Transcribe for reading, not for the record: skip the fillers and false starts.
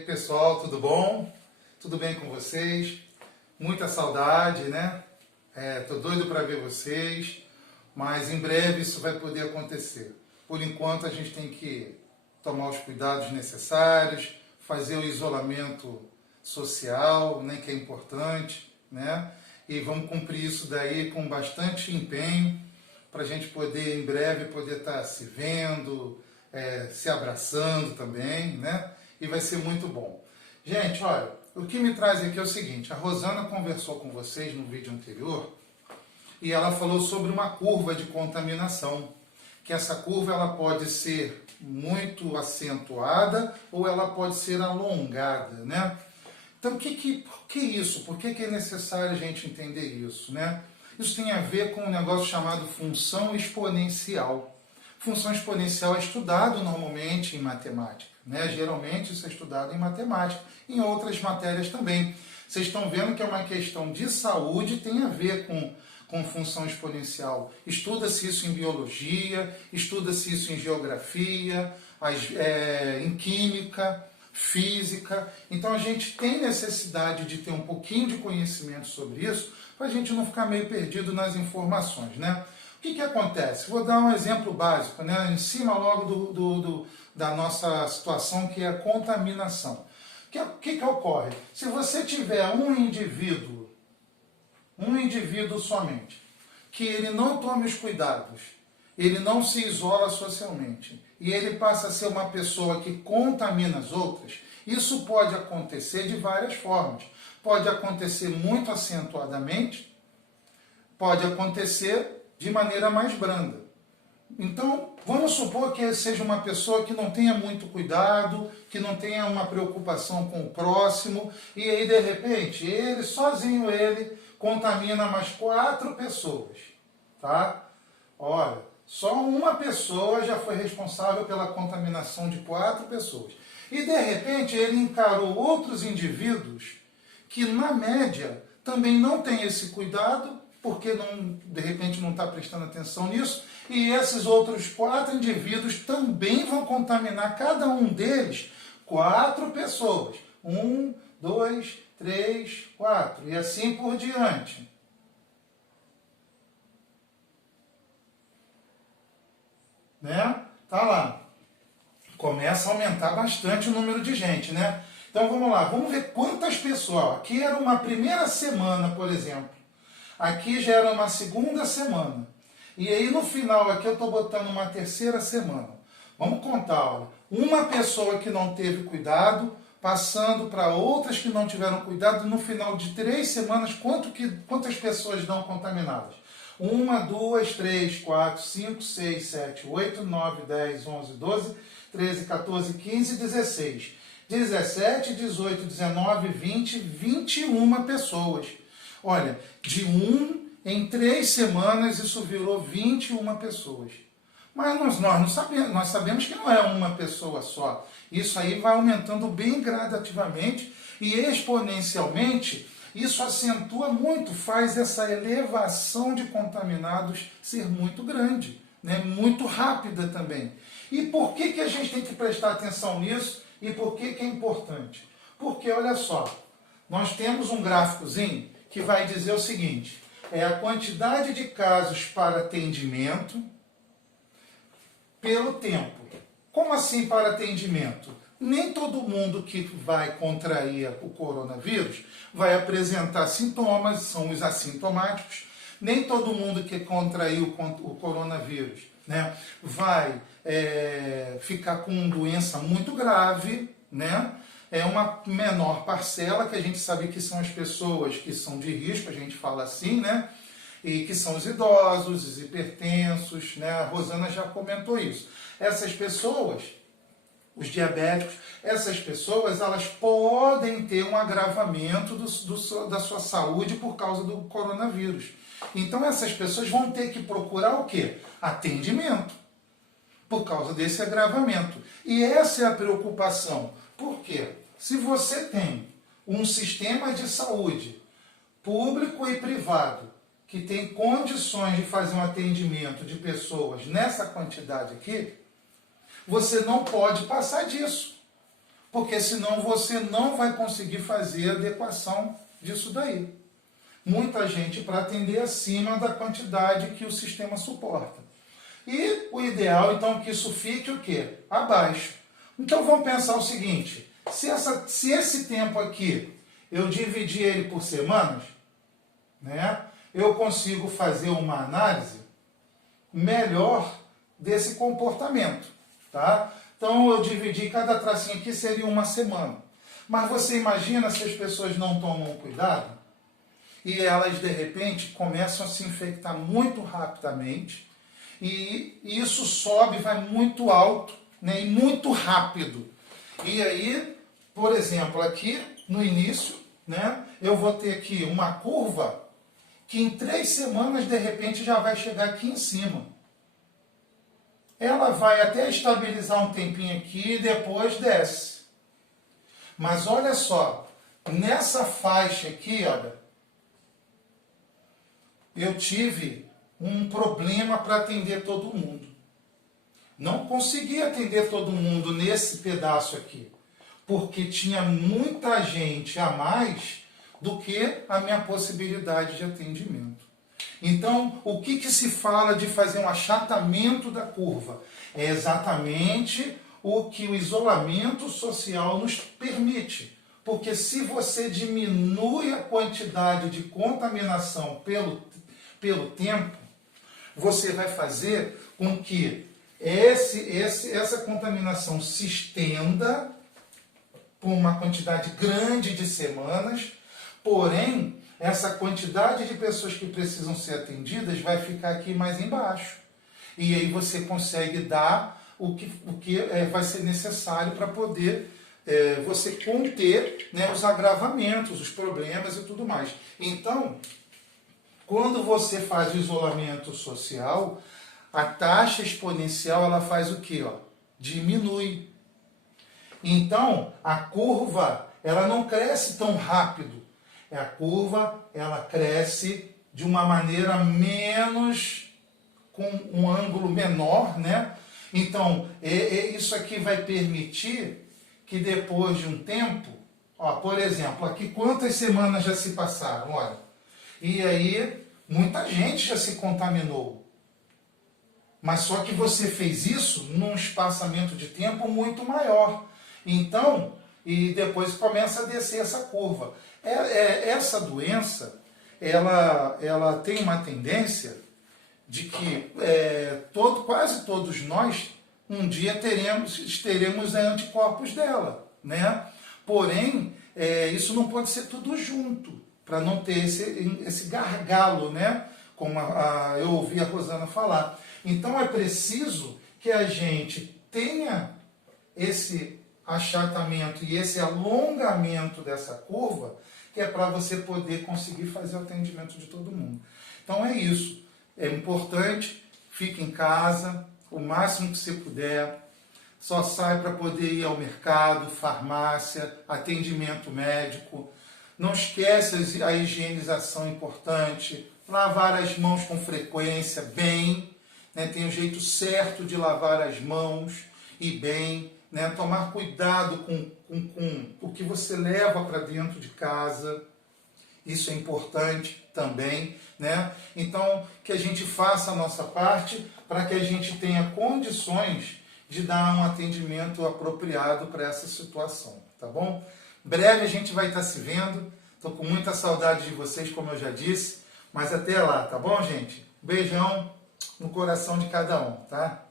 pessoal, tudo bom? Tudo bem com vocês? Muita saudade, né? Tô doido para ver vocês, mas em breve isso vai poder acontecer. Por enquanto a gente tem que tomar os cuidados necessários, fazer o isolamento social, né, que é importante, né? E vamos cumprir isso daí com bastante empenho para a gente poder, em breve, poder estar se vendo, se abraçando também, né? E vai ser muito bom. Gente, olha, o que me traz aqui é o seguinte, a Rosana conversou com vocês no vídeo anterior e ela falou sobre uma curva de contaminação, que essa curva ela pode ser muito acentuada ou ela pode ser alongada, né? Então, por que isso? Por que é necessário a gente entender isso, né? Isso tem a ver com um negócio chamado função exponencial. Função exponencial é estudado normalmente em matemática, né? Geralmente isso é estudado em matemática, em outras matérias também. Vocês estão vendo que é uma questão de saúde, tem a ver com função exponencial. Estuda-se isso em biologia, estuda-se isso em geografia, em química, física. Então a gente tem necessidade de ter um pouquinho de conhecimento sobre isso, para a gente não ficar meio perdido nas informações, né? O que acontece? Vou dar um exemplo básico, né? Em cima logo da nossa situação, que é a contaminação. O que ocorre? Se você tiver um indivíduo somente, que ele não tome os cuidados, ele não se isola socialmente, e ele passa a ser uma pessoa que contamina as outras, isso pode acontecer de várias formas. Pode acontecer muito acentuadamente, pode acontecer de maneira mais branda. Então, vamos supor que seja uma pessoa que não tenha muito cuidado, que não tenha uma preocupação com o próximo, e aí, de repente, ele, sozinho contamina mais 4 pessoas, tá? Olha, só uma pessoa já foi responsável pela contaminação de 4 pessoas. E, de repente, ele encarou outros indivíduos que, na média, também não têm esse cuidado, porque de repente não está prestando atenção nisso, e esses outros 4 indivíduos também vão contaminar, cada um deles, 4 pessoas. 1, 2, 3, 4, e assim por diante. Né? Tá lá. Começa a aumentar bastante o número de gente, né? Então vamos lá, vamos ver quantas pessoas. Aqui era uma primeira semana, por exemplo. Aqui já era uma segunda semana. E aí no final aqui eu estou botando uma terceira semana. Vamos contar, olha. Uma pessoa que não teve cuidado, passando para outras que não tiveram cuidado, no final de 3 semanas, quantas pessoas dão contaminadas? 1, 2, 3, 4, 5, 6, 7, 8, 9, 10, 11, 12, 13, 14, 15, 16. 17, 18, 19, 20, 21 pessoas. Olha, de 1 em 3 semanas isso virou 21 pessoas. Mas nós não sabemos, nós sabemos que não é uma pessoa só. Isso aí vai aumentando bem gradativamente e exponencialmente. Isso acentua muito, faz essa elevação de contaminados ser muito grande, né? Muito rápida também. E por que a gente tem que prestar atenção nisso e por que é importante? Porque, olha só, nós temos um gráficozinho que vai dizer o seguinte, é a quantidade de casos para atendimento pelo tempo. Como assim para atendimento? Nem todo mundo que vai contrair o coronavírus vai apresentar sintomas, são os assintomáticos. Nem todo mundo que contraiu o coronavírus, né, vai ficar com doença muito grave, né? É uma menor parcela, que a gente sabe que são as pessoas que são de risco, a gente fala assim, né? E que são os idosos, os hipertensos, né? A Rosana já comentou isso. Essas pessoas, os diabéticos, essas pessoas, elas podem ter um agravamento da sua saúde por causa do coronavírus. Então essas pessoas vão ter que procurar o quê? Atendimento, por causa desse agravamento. E essa é a preocupação. Por quê? Se você tem um sistema de saúde público e privado que tem condições de fazer um atendimento de pessoas nessa quantidade aqui, você não pode passar disso. porque senão você não vai conseguir fazer a adequação disso daí. Muita gente para atender acima da quantidade que o sistema suporta. E o ideal, então, é que isso fique o quê? Abaixo. Então, vamos pensar o seguinte, se esse tempo aqui, eu dividir ele por semanas, né, eu consigo fazer uma análise melhor desse comportamento, tá? Então, eu dividi, cada tracinho aqui seria uma semana. Mas você imagina se as pessoas não tomam cuidado e elas, de repente, começam a se infectar muito rapidamente e isso sobe, vai muito alto, né, e muito rápido. E aí, por exemplo, aqui no início, né, eu vou ter aqui uma curva que em 3 semanas, de repente, já vai chegar aqui em cima. Ela vai até estabilizar um tempinho aqui e depois desce. Mas olha só, nessa faixa aqui, olha, eu tive um problema para atender todo mundo. Não consegui atender todo mundo nesse pedaço aqui, porque tinha muita gente a mais do que a minha possibilidade de atendimento. Então, o que se fala de fazer um achatamento da curva? É exatamente o que o isolamento social nos permite. Porque se você diminui a quantidade de contaminação pelo tempo, você vai fazer com que essa contaminação se estenda por uma quantidade grande de semanas, porém, essa quantidade de pessoas que precisam ser atendidas vai ficar aqui mais embaixo. E aí você consegue dar o que vai ser necessário para poder você conter, né, os agravamentos, os problemas e tudo mais. Então, quando você faz o isolamento social, a taxa exponencial ela faz o quê? Diminui. Então, a curva ela não cresce tão rápido. A curva ela cresce de uma maneira menos, com um ângulo menor, né? Então, isso aqui vai permitir que depois de um tempo, por exemplo, aqui quantas semanas já se passaram, olha, e aí muita gente já se contaminou. Mas só que você fez isso num espaçamento de tempo muito maior. Então, e depois começa a descer essa curva. Essa doença, ela tem uma tendência de que quase todos nós, um dia teremos anticorpos dela, né? Porém, isso não pode ser tudo junto, para não ter esse gargalo, né? Como eu ouvi a Rosana falar. Então, é preciso que a gente tenha esse achatamento e esse alongamento dessa curva, que é para você poder conseguir fazer o atendimento de todo mundo. Então é isso. É importante, fique em casa, o máximo que você puder. Só sai para poder ir ao mercado, farmácia, atendimento médico. Não esquece a higienização importante. Lavar as mãos com frequência, bem. Né? Tem o jeito certo de lavar as mãos e bem. Né? Tomar cuidado com o que você leva para dentro de casa, isso é importante também, né? Então, que a gente faça a nossa parte para que a gente tenha condições de dar um atendimento apropriado para essa situação, tá bom? Breve a gente vai estar se vendo, estou com muita saudade de vocês, como eu já disse, mas até lá, tá bom, gente? Beijão no coração de cada um, tá?